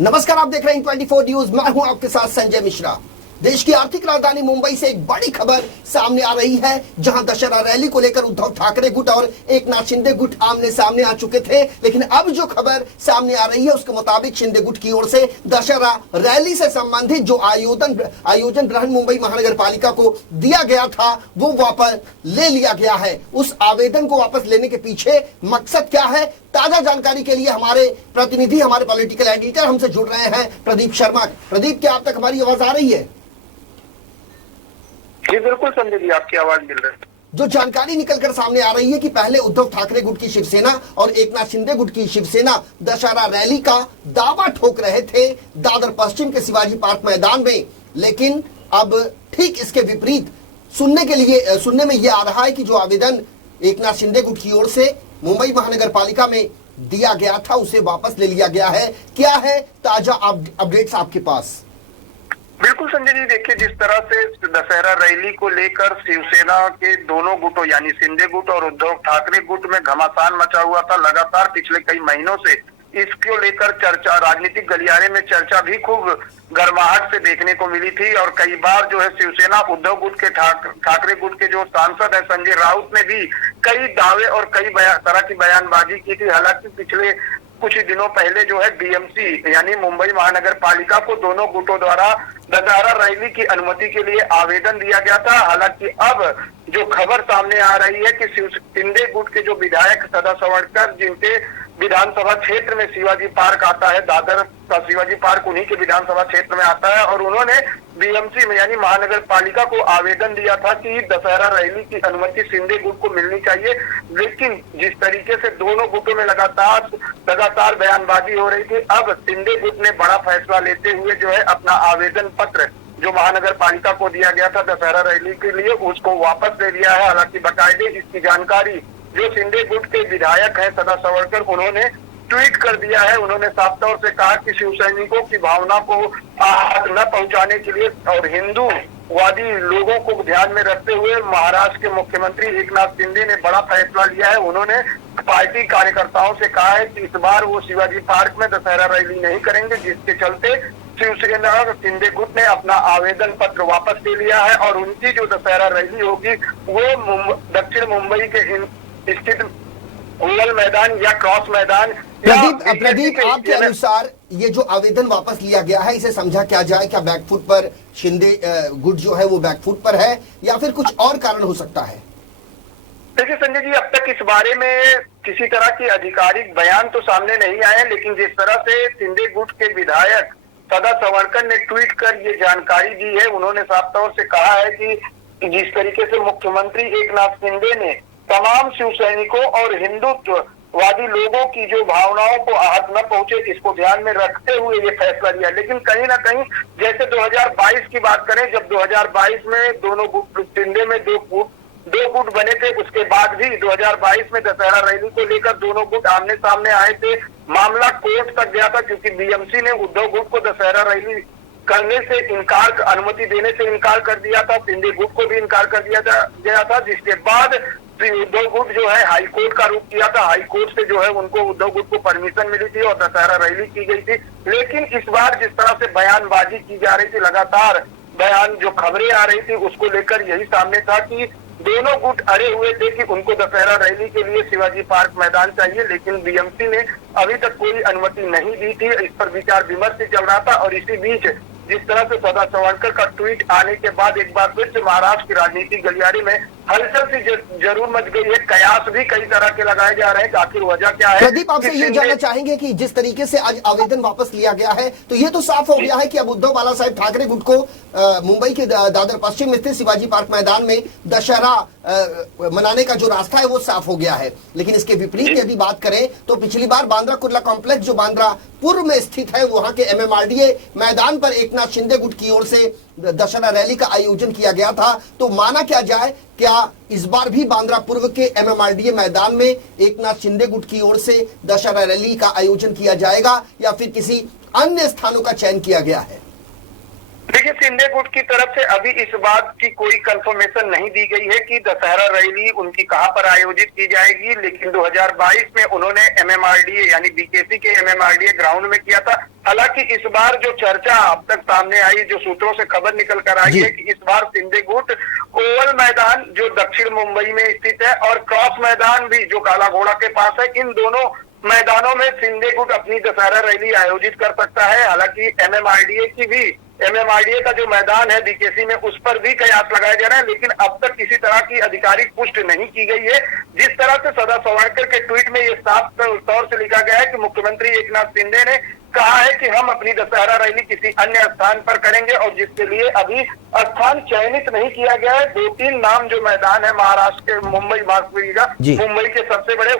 नमस्कार, आप देख रहे हैं 24 न्यूज। मैं हूं आपके साथ संजय मिश्रा। देश की आर्थिक राजधानी मुंबई से एक बड़ी खबर सामने आ रही है, जहां दशहरा रैली को लेकर उद्धव ठाकरे गुट और एकनाथ शिंदे गुट आमने सामने आ चुके थे। लेकिन अब जो खबर सामने आ रही है उसके मुताबिक शिंदे गुट की ओर से दशहरा रैली से संबंधित जो आयोजन ग्रहण मुंबई महानगर पालिका को दिया गया था वो वापस ले लिया गया है। उस आवेदन को वापस लेने के पीछे मकसद क्या है, ताजा जानकारी के लिए हमारे प्रतिनिधि, हमारे पॉलिटिकल एडिटर हमसे जुड़ रहे हैं, प्रदीप शर्मा। प्रदीप, क्या आप तक हमारी आवाज आ रही है? जी बिल्कुल संजय जी, आपकी आवाज मिल रही है। जो जानकारी निकलकर सामने आ रही है कि पहले उद्धव ठाकरे गुट की शिवसेना और एकनाथ शिंदे गुट की शिवसेना दशहरा रैली का दावा ठोक रहे थे दादर पश्चिम के शिवाजी पार्क मैदान में, लेकिन अब ठीक इसके विपरीत सुनने में यह आ रहा है कि जो आवेदन एकनाथ शिंदे गुट की ओर से मुंबई महानगर पालिका में दिया गया था उसे वापस ले लिया गया है। क्या है ताजा अपडेट्स आपके पास? बिल्कुल संजय जी, देखिए जिस तरह से दशहरा रैली को लेकर शिवसेना के दोनों गुटों यानी शिंदे गुट और उद्धव ठाकरे गुट में घमासान मचा हुआ था, लगातार पिछले कई महीनों से इसको लेकर चर्चा, राजनीतिक गलियारे में चर्चा भी खूब गर्माहट से देखने को मिली थी। और कई बार जो है शिवसेना उद्धव गुट के ठाकरे गुट के जो सांसद है संजय राउत ने भी कई दावे और कई तरह की बयानबाजी की थी। हालांकि पिछले कुछ ही दिनों पहले जो है बीएमसी यानी मुंबई महानगर पालिका को दोनों गुटों द्वारा दशहरा रैली की अनुमति के लिए आवेदन दिया गया था। हालांकि अब जो खबर सामने आ रही है कि शिंदे गुट के जो विधायक सदा सवरकर, जिनके विधानसभा क्षेत्र में शिवाजी पार्क आता है, दादर का शिवाजी पार्क उन्हीं के विधानसभा क्षेत्र में आता है, और उन्होंने बीएमसी में यानी महानगर पालिका को आवेदन दिया था कि दशहरा रैली की अनुमति शिंदे गुट को मिलनी चाहिए। लेकिन जिस तरीके से दोनों गुटों में लगातार बयानबाजी हो रही थी, अब शिंदे गुट ने बड़ा फैसला लेते हुए जो है अपना आवेदन पत्र जो महानगर पालिका को दिया गया था दशहरा रैली के लिए उसको वापस ले लिया है। हालांकि बाकायदे इसकी जानकारी जो शिंदे गुट के विधायक हैं सदा सवरकर, उन्होंने ट्वीट कर दिया है। उन्होंने साफ तौर से कहा कि शिव सैनिकों की भावना को आहत न पहुंचाने के लिए और हिंदूवादी लोगों को ध्यान में रखते हुए महाराष्ट्र के मुख्यमंत्री एकनाथ शिंदे ने बड़ा फैसला लिया है। उन्होंने पार्टी कार्यकर्ताओं से कहा है कि इस बार वो शिवाजी पार्क में दशहरा रैली नहीं करेंगे, जिसके चलते शिवसेना और शिंदे गुट ने अपना आवेदन पत्र वापस ले लिया है और उनकी जो दशहरा रैली होगी वो दक्षिण मुंबई के स्थित ओवल मैदान या क्रॉस मैदान। प्रदीप, आपके अनुसार ये जो आवेदन वापस लिया गया है इसे समझा क्या जाए? क्या बैकफुट पर शिंदे गुट जो है वो बैकफुट पर है या फिर कुछ और कारण हो सकता है? देखिए संजय जी, अब तक इस बारे में किसी तरह की आधिकारिक बयान तो सामने नहीं आए, लेकिन जिस तरह से शिंदे गुट के विधायक सदा सवरकर ने ट्वीट कर ये जानकारी दी है, उन्होंने साफ तौर से कहा है कि जिस तरीके से मुख्यमंत्री एकनाथ शिंदे ने तमाम शिव सैनिकों और हिंदुत्ववादी लोगों की जो भावनाओं को आहत न पहुंचे इसको ध्यान में रखते हुए ये फैसला लिया। लेकिन कहीं ना कहीं जैसे 2022 की बात करें, जब 2022 में दोनों गुट शिंदे में दो गुट बने थे, उसके बाद भी 2022 में दशहरा रैली को लेकर दोनों गुट आमने सामने आए थे। मामला कोर्ट तक गया था क्योंकि बीएमसी ने उद्धव गुट को दशहरा रैली करने से अनुमति देने से इनकार कर दिया था, शिंदे गुट को भी इनकार कर दिया गया था, जिसके बाद उद्धव गुट जो है हाईकोर्ट का रुख किया था। हाईकोर्ट से जो है उनको उद्धव गुट को परमिशन मिली थी और दशहरा रैली की गई थी। लेकिन इस बार जिस तरह से बयानबाजी की जा रही थी, लगातार बयान जो खबरें आ रही थी उसको लेकर यही सामने था कि दोनों गुट अड़े हुए थे कि उनको दशहरा रैली के लिए शिवाजी पार्क मैदान चाहिए, लेकिन बीएमसी ने अभी तक कोई अनुमति नहीं दी थी। इस पर विचार विमर्श चल रहा था और इसी बीच जिस तरह से सदा सवरकर का ट्वीट आने के बाद एक बार फिर से महाराष्ट्र की राजनीतिक गलियारे में हलचल सी जरूर मच गई है। कयास भी कई तरह के लगाए जा रहे हैं कि आखिर वजह क्या है। प्रदीप, आपसे ये जानना चाहेंगे कि जिस तरीके से आज आवेदन वापस लिया गया है तो ये तो साफ हो गया है कि अब उद्धव बाला साहेब ठाकरे गुट को मुंबई के दादर पश्चिम स्थित शिवाजी पार्क मैदान में दशहरा मनाने का जो रास्ता है वो साफ हो गया है। लेकिन इसके विपरीत यदि बात करें तो पिछली बार बांद्रा कुर्ला कॉम्प्लेक्स जो बांद्रा पूर्व में स्थित है वहां के एमएमआरडीए मैदान पर एकनाथ शिंदे गुट की ओर से दशहरा रैली का आयोजन किया गया था। तो माना क्या जाए, क्या इस बार भी बांद्रा पूर्व के एमएमआरडीए मैदान में एकनाथ शिंदे गुट की ओर से दशहरा रैली का आयोजन किया जाएगा या फिर किसी अन्य स्थानों का चयन किया गया है? देखिए, शिंदे गुट की तरफ से अभी इस बात की कोई कंफर्मेशन नहीं दी गई है कि दशहरा रैली उनकी कहां पर आयोजित की जाएगी, लेकिन 2022 में उन्होंने एमएमआरडीए यानी बीकेसी के एमएमआरडीए ग्राउंड में किया था। हालांकि इस बार जो चर्चा अब तक सामने आई, जो सूत्रों से खबर निकल कर आई है कि इस बार शिंदे गुट ओवल मैदान जो दक्षिण मुंबई में स्थित है और क्रॉस मैदान भी जो काला घोड़ा के पास है, इन दोनों मैदानों में शिंदे गुट अपनी दशहरा रैली आयोजित कर सकता है। हालांकि एमएमआरडीए का जो मैदान है बीकेसी में, उस पर भी कयास लगाए जा रहे हैं, लेकिन अब तक किसी तरह की आधिकारिक पुष्टि नहीं की गई है। जिस तरह से सदा सावरकर के ट्वीट में ये साफ तौर से लिखा गया है कि मुख्यमंत्री एकनाथ शिंदे ने कहा है कि हम अपनी दशहरा रैली किसी अन्य स्थान पर करेंगे, और जिसके लिए अभी स्थान चयनित नहीं किया गया है। 2-3 नाम जो मैदान है महाराष्ट्र के मुंबई के सबसे बड़े,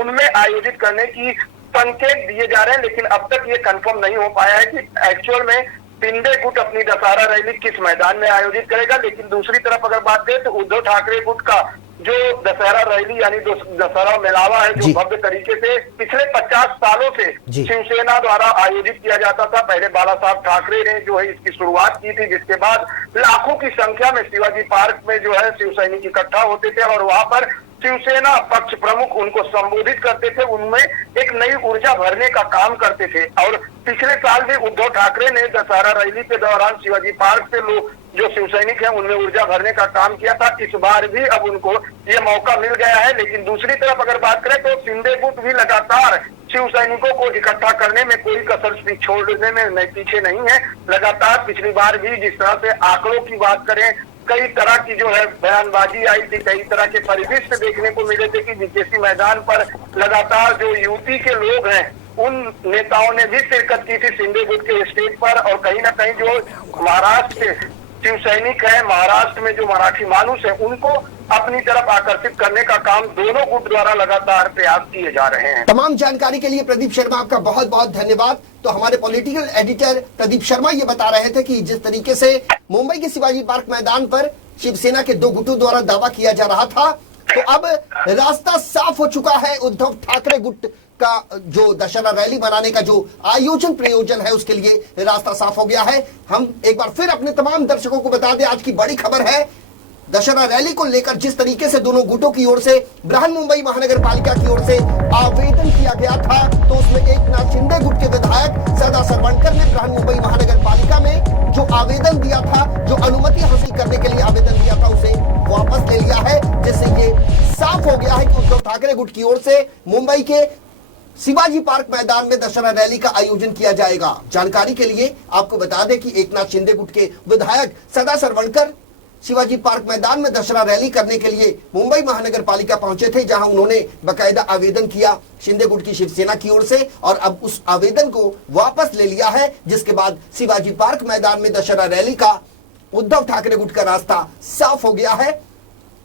उनमें आयोजित करने की संकेत दिए जा रहे हैं, लेकिन अब तक ये कंफर्म नहीं हो पाया है कि एक्चुअल में शिंदे गुट अपनी दशहरा रैली किस मैदान में आयोजित करेगा। लेकिन दूसरी तरफ अगर बात करें तो उद्धव ठाकरे गुट का जो दशहरा रैली यानी दशहरा मेलावा है, जो भव्य तरीके से पिछले 50 सालों से शिवसेना द्वारा आयोजित किया जाता था। पहले बाला साहब ठाकरे ने जो है इसकी शुरुआत की थी, जिसके बाद लाखों की संख्या में शिवाजी पार्क में जो है शिव सैनिक इकट्ठा होते थे और वहां पर शिवसेना पक्ष प्रमुख उनको संबोधित करते थे, उनमें एक नई ऊर्जा भरने का काम करते थे। और पिछले साल भी उद्धव ठाकरे ने दशहरा रैली के दौरान शिवाजी पार्क से लोग जो शिव सैनिक है उनमें ऊर्जा भरने का काम किया था। इस बार भी अब उनको ये मौका मिल गया है। लेकिन दूसरी तरफ अगर बात करें तो शिंदे गुट भी लगातार शिव सैनिकों को इकट्ठा करने में कोई कसर छोड़ने में पीछे नहीं है। लगातार पिछली बार भी जिस तरह से आंकड़ों की बात करें, कई तरह की जो है बयानबाजी आई थी, कई तरह के परिदृश्य देखने को मिले थे कि बीकेसी मैदान पर लगातार जो यूपी के लोग हैं उन नेताओं ने भी शिरकत की थी शिंदे गुट के स्टेज पर। और कहीं ना कहीं जो महाराष्ट्र के शिव सैनिक है, महाराष्ट्र में जो मराठी मानुस है, उनको अपनी तरफ आकर्षित करने का काम दोनों गुट द्वारा लगातार प्रयास किए जा रहे हैं। तमाम जानकारी के लिए प्रदीप शर्मा आपका बहुत बहुत धन्यवाद। तो हमारे पॉलिटिकल एडिटर प्रदीप शर्मा ये बता रहे थे कि जिस तरीके से मुंबई के शिवाजी पार्क मैदान पर शिवसेना के 2 गुटों द्वारा दावा किया जा रहा था, तो अब रास्ता साफ हो चुका है। उद्धव ठाकरे गुट का जो दशहरा रैली बनाने का जो प्रयोजन है, उसके लिए रास्ता साफ हो गया है। हम एक बार फिर अपने तमाम दर्शकों को बता दें, आज की बड़ी खबर है दशहरा रैली को लेकर जिस तरीके से दोनों गुटों की ओर से बृहन मुंबई महानगर पालिका की ओर से आवेदन किया गया था, तो उसमें एकनाथ शिंदे गुट के विधायक सदा सरवणकर ने बृहन मुंबई महानगर पालिका में जो आवेदन दिया था, जो अनुमति हासिल करने के लिए आवेदन दिया था, उसे वापस ले लिया है, जिससे ये साफ हो गया है कि उद्धव ठाकरे गुट की ओर से मुंबई के शिवाजी पार्क मैदान में दशहरा रैली का आयोजन किया जाएगा। जानकारी के लिए आपको बता दें कि एकनाथ शिंदे गुट के विधायक सदा सरवणकर शिवाजी पार्क मैदान में दशहरा रैली करने के लिए मुंबई महानगर पालिका पहुंचे थे, जहां उन्होंने बकायदा आवेदन किया शिंदे गुट की शिवसेना की ओर से, और अब उस आवेदन को वापस ले लिया है, जिसके बाद शिवाजी पार्क मैदान में दशहरा रैली का उद्धव ठाकरे गुट का रास्ता साफ हो गया है।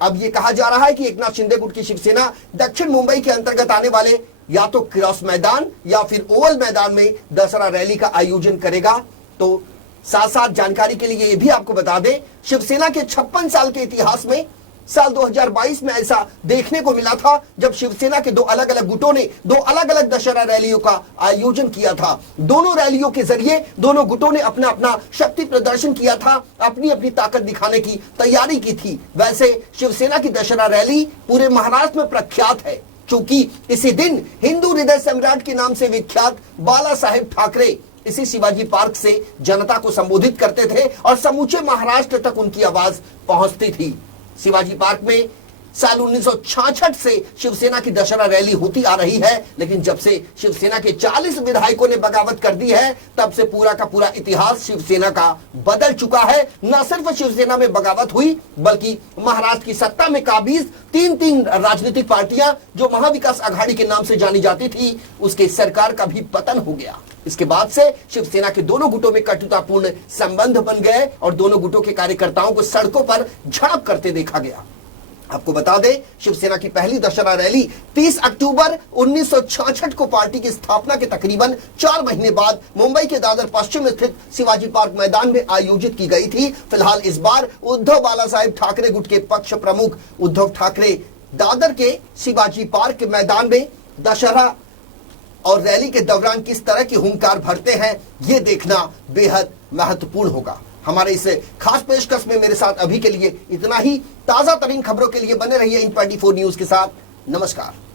अब ये कहा जा रहा है कि एकनाथ शिंदे गुट की शिवसेना दक्षिण मुंबई के अंतर्गत आने वाले या तो क्रॉस मैदान या फिर ओवल मैदान में दशहरा रैली का आयोजन करेगा। तो साथ साथ जानकारी के लिए ये भी आपको बता दें, शिवसेना के 56 साल के इतिहास में साल 2022 में ऐसा देखने को मिला था, जब शिवसेना के 2 अलग अलग गुटों ने 2 अलग अलग दशहरा रैलियों का आयोजन किया था। दोनों रैलियों के जरिए दोनों गुटों ने अपना अपना शक्ति प्रदर्शन किया था, अपनी अपनी ताकत दिखाने की तैयारी की थी। वैसे शिवसेना की दशहरा रैली पूरे महाराष्ट्र में प्रख्यात है, क्योंकि इसी दिन हिंदू हृदय सम्राट के नाम से विख्यात बाला साहेब ठाकरे इसी शिवाजी पार्क से जनता को संबोधित करते थे और समूचे महाराष्ट्र तक उनकी आवाज पहुंचती थी। शिवाजी पार्क में साल 1966 से शिवसेना की दशहरा रैली होती आ रही है, लेकिन जब से शिवसेना के 40 विधायकों ने बगावत कर दी है, तब से पूरा का पूरा इतिहास शिवसेना का बदल चुका है। न सिर्फ शिवसेना में बगावत हुई, बल्कि महाराष्ट्र की सत्ता में काबिज 3 राजनीतिक पार्टियां जो महाविकास आघाड़ी के नाम से जानी जाती थी, उसके सरकार का भी पतन हो गया। इसके बाद से शिवसेना के दोनों गुटों में कटुतापूर्ण संबंध बन गए और दोनों गुटों के कार्यकर्ताओं को सड़कों पर झड़प करते देखा गया। आपको बता दें, शिवसेना की पहली दशहरा रैली 30 अक्टूबर 1966 को पार्टी की स्थापना के तकरीबन 4 महीने बाद मुंबई के दादर पश्चिम स्थित शिवाजी पार्क मैदान में आयोजित की गई थी। फिलहाल इस बार उद्धव बाला साहेब ठाकरे गुट के पक्ष प्रमुख उद्धव ठाकरे दादर के शिवाजी पार्क मैदान में दशहरा और रैली के दौरान किस तरह की हुंकार भरते हैं, ये देखना बेहद महत्वपूर्ण होगा। हमारे इस खास पेशकश में मेरे साथ अभी के लिए इतना ही। ताजा तरीन खबरों के लिए बने रहिए इन 24 न्यूज के साथ। नमस्कार।